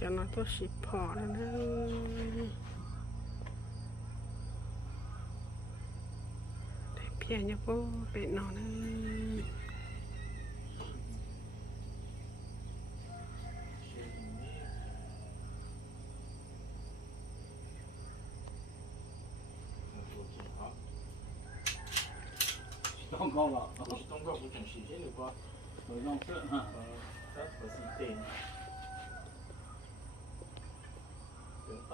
cho nó tốt xịt phỏ nó để phía nhà bố để nó东高了，不是东高，不整时间的瓜，我用是哈，它不是电。等下，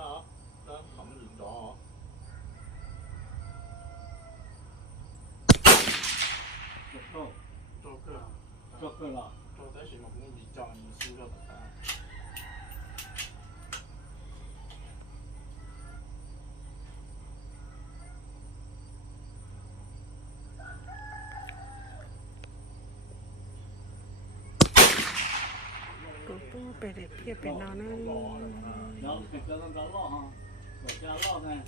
咱含引导。做个，做个了，做在什么工艺叫你输了的啊？bố về để phía bên nó nó cái cho nó lo ha, rồi cho lo này,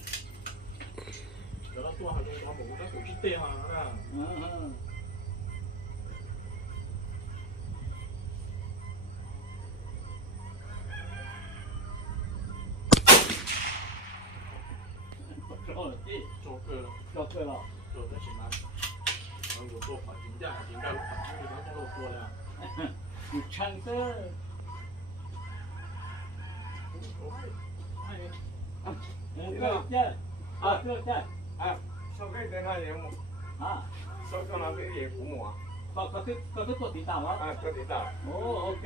rồi nó tua hàng trong đó một cái tổ chức tiền hàng đó là. cho cơ了，做在什么？我做跑金价，金价跑金，你刚才都说了。你唱歌。sau cái tên là gì không? Sau cái là cái gì của mùa? Có thích có tí tàu á? Có tí tàu. Ok.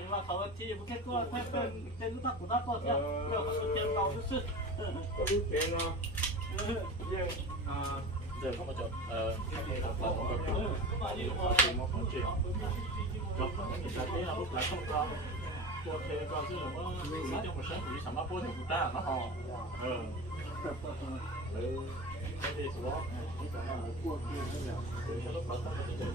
Nhưng màเขาที่บุคคลก็เป็นรู้จักกูได้ก็ใช่เรื่องของเกมเราซื่อ có lúc tiền nó riêng giờ không mà chọn cái là một cái tiền một con chuyện rồi những cái cái là lúc lại không có cho thuê con chứ là nó sử dụng một sáng quỹ sản phẩm thì chúng ta nó hò cái gì số đó cho lúc đó ta có thể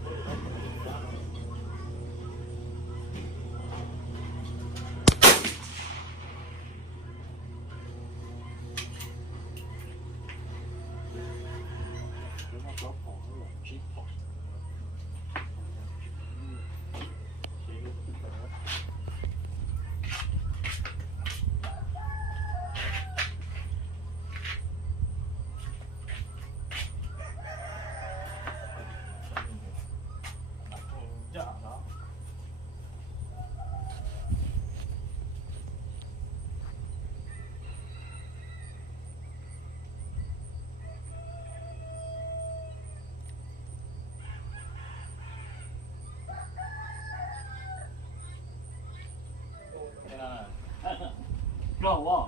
trâu à,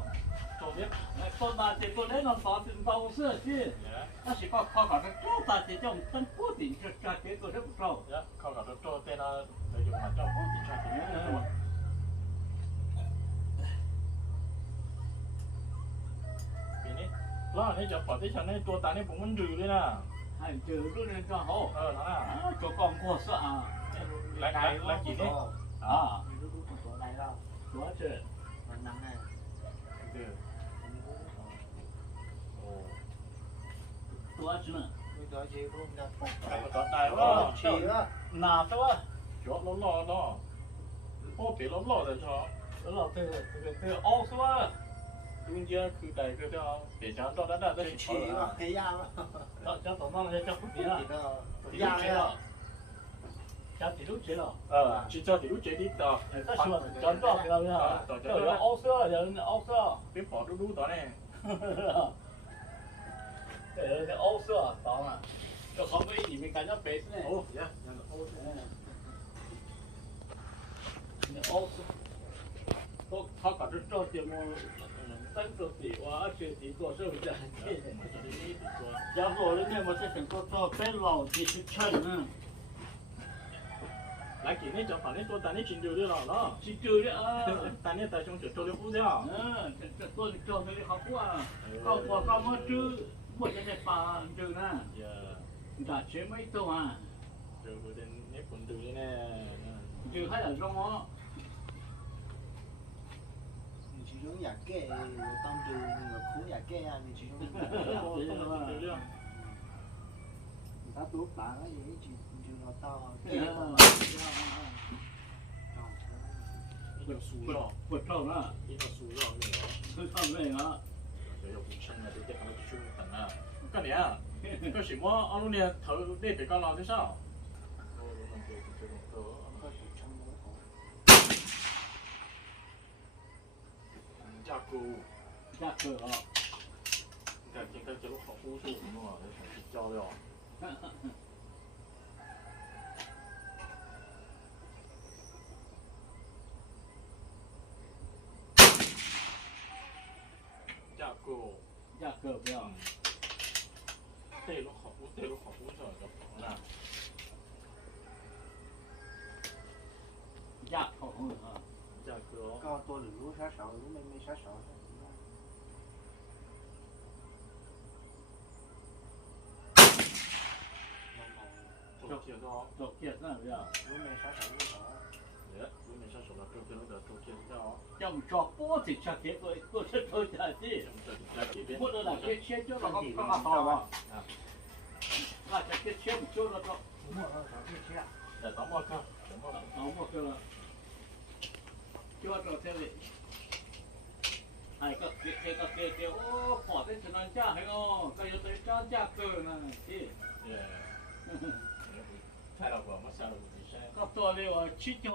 trâu biết, con bà thì con đấy nó có tiền đâu xưa chứ, nó chỉ có cái trâu ta thì trong tân cố định cho cái con đấy trâu, không có trâu tên là sử dụng mặt trâu cố định cho cái lo này chụp bỏ tí cho nên tua tán này cũng muốn trừ đấy nè. hay trừ luôn nên cho hổ. Nó là. Cho con cua sợ à. Lại gì đấy. Chỗ này đâu. Chỗ trời. Mình nằm này. Từ. Chỗ chứ mà. Chỗ gì cũng được. Có tài quá. Chỉ á. Nào sao á. Chỗ nó lo. Ô bị nó rồi cho. Nó từ ô sao á. Đúng chưa? Cứ đầy cái đó để cho nó đã chỉ mà cái dao đó cho tụi nó cho phút nữa thì dao đấy à cho thì lúc chế rồi chỉ cho thì lúc chế đi tao cho nó cái đâu nha rồi ô sữa rồi ô sữa biết bỏ đu đó này để ô sữa đó mà cho không có gì mình cái nó bể này ô dạ ôเขาก็จะโจทย์เดียวตั้งตัวตีว่าเชื่อตีตัวเชื่อใจอย่าบอกเลยเนี่ยมันจะเป็นตัวเป็นหล่อที่ชุดเชิญนะ lại chỉ nên cho phản nên tôi tán nên chỉnh điều đi rồi đó chỉnh điều đi tán nên tại trong chuyện tôi được phú theo tôi cho tôi học qua có mất chứ một cái bà trừ nè đã chế mấyตัวtrừ của đến nếp quần trừ đây nè trừ hay là trong đó chỉ giống giả kê tâm trừ người cũ giả kê à mình chỉ giống 他多办了也就要到。一个酥肉，不臭呢，一个酥肉那个。不臭那个。就要补充了，这些他们去等啊。干你啊？干什么？阿鲁呢？头那别干了，这啥？价格，价格啊，应该这个好乌苏什么啊？这是焦料。价格，价格不要。对了好乌，对了好乌上就好了。价好啊。价格。搞多的路下少，路没下少。周天到，走街上不要。路没下少路少。哎，路没下手了，周天的周天到。要不找包子吃铁个吃头家的，或者那些切就那个干嘛好嘛？那这切不就那个？莫少少就切。在当么看？怎么了？当么去了？就这这里。哎个哦，跑在城南家还哦，这有在张家沟呢，是。太老婆，我下了5级山。搞到了我7